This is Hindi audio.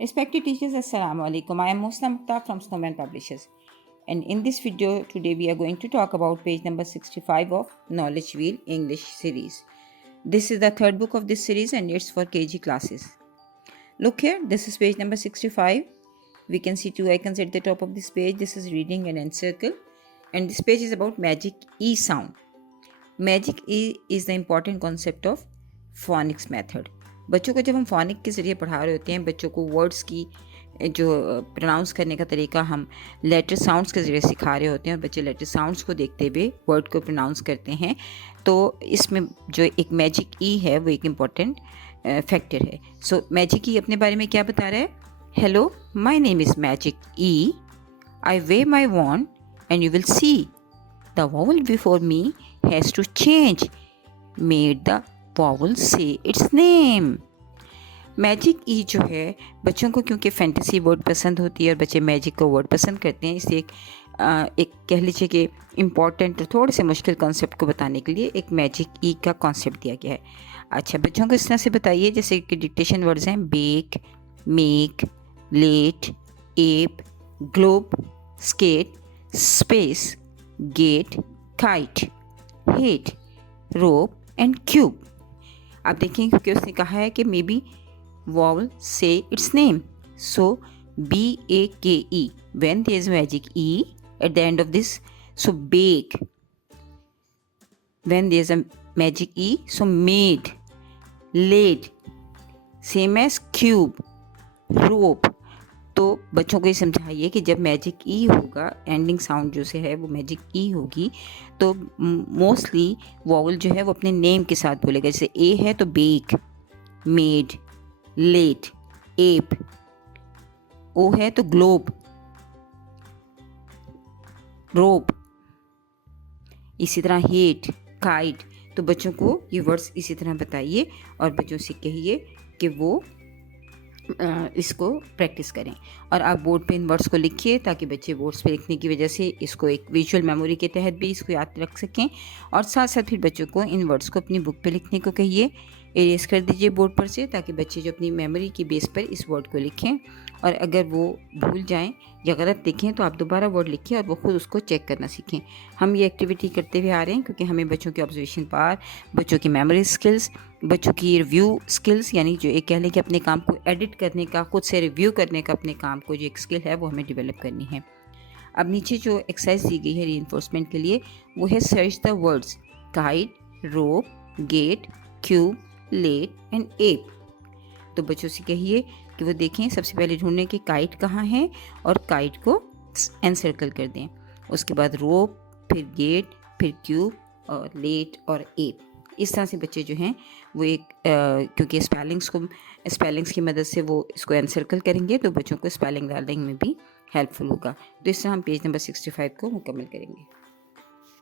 Respected teachers, Assalamu alaikum. I am Musna Mukhtar from Snowman Publishers. And in this video, today we are going to talk about page number 65 of Knowledge Wheel English series. This is the third book of this series and it's for KG classes. Look here, this is page number 65. We can see two icons at the top of this page. This is reading and encircle. And this page is about magic E sound. Magic E is the important concept of phonics method. बच्चों को जब हम फोनिक के ज़रिए पढ़ा रहे होते हैं, बच्चों को वर्ड्स की जो प्रोनाउंस करने का तरीका हम लेटर साउंड्स के ज़रिए सिखा रहे होते हैं और बच्चे लेटर साउंड्स को देखते हुए वर्ड को प्रोनाउंस करते हैं, तो इसमें जो एक मैजिक ई है वो एक इम्पॉर्टेंट फैक्टर है. सो मैजिक ई अपने बारे में क्या बता रहा है? Hello, my name is magic E, I wave my wand and you will see the vowel before me has to change, made the vowel say its name. Magic E जो है, बच्चों को क्योंकि फैंटेसी वर्ड पसंद होती है और बच्चे मैजिक को वर्ड पसंद करते हैं, इसलिए एक कह लीजिए कि इम्पॉर्टेंट थोड़े से मुश्किल कॉन्सेप्ट को बताने के लिए एक मैजिक ई का कॉन्सेप्ट दिया गया है. अच्छा, बच्चों को इस तरह से बताइए जैसे कि डिक्टेशन वर्ड्स हैं: bake, make, late, ape, globe, skate, space, gate, kite, hate, rope and cube. आप देखें क्योंकि उसने कहा है कि may be vowel say its name, so BAKE, when there is magic E at the end of this, so bake. When there is a magic E, so made, laid, same as cube, rope. तो बच्चों को ये समझाइए कि जब मैजिक ई होगा, एंडिंग साउंड जो से है वो मैजिक ई होगी, तो मोस्टली वॉवल जो है वो अपने नेम के साथ बोलेगा. जैसे ए है तो बेक, मेड, लेट, एप. ओ है तो ग्लोब, रोप. इसी तरह हेट, काइट. तो बच्चों को ये वर्ड्स इसी तरह बताइए और बच्चों से कहिए कि वो इसको प्रैक्टिस करें. और आप बोर्ड पे इन वर्ड्स को लिखिए ताकि बच्चे बोर्ड्स पे लिखने की वजह से इसको एक विजुअल मेमोरी के तहत भी इसको याद रख सकें. और साथ साथ फिर बच्चों को इन वर्ड्स को अपनी बुक पे लिखने को कहिए, इरेज कर दीजिए बोर्ड पर से, ताकि बच्चे जो अपनी मेमोरी की बेस पर इस वर्ड को लिखें. और अगर वो भूल जाएं या गलत लिखें तो आप दोबारा वर्ड लिखें और वो खुद उसको चेक करना सीखें. हम ये एक्टिविटी करते हुए आ रहे हैं क्योंकि हमें बच्चों की ऑब्जर्वेशन पावर, बच्चों की मेमोरी स्किल्स, बच्चों की रिव्यू स्किल्स, यानी जो एक कह लें कि अपने काम को एडिट करने का, खुद से रिव्यू करने का अपने काम को जो एक स्किल है वो हमें डेवलप करनी है. अब नीचे जो एक्सरसाइज दी गई है रीइंफोर्समेंट के लिए वो है search the words kite, rope, gate, cube, late and ape. तो बच्चों से कहिए कि वो देखें, सबसे पहले ढूंढने कि काइट कहाँ है और काइट को एनसर्कल कर दें. उसके बाद रोप, फिर गेट, फिर क्यूब और लेट और एप. इस तरह से बच्चे जो हैं वो एक क्योंकि स्पेलिंग्स की मदद से वो इसको एनसर्कल करेंगे तो बच्चों को स्पेलिंग लर्निंग में भी हेल्पफुल होगा. तो इस तरह हम पेज नंबर 65 को मुकम्मल करेंगे.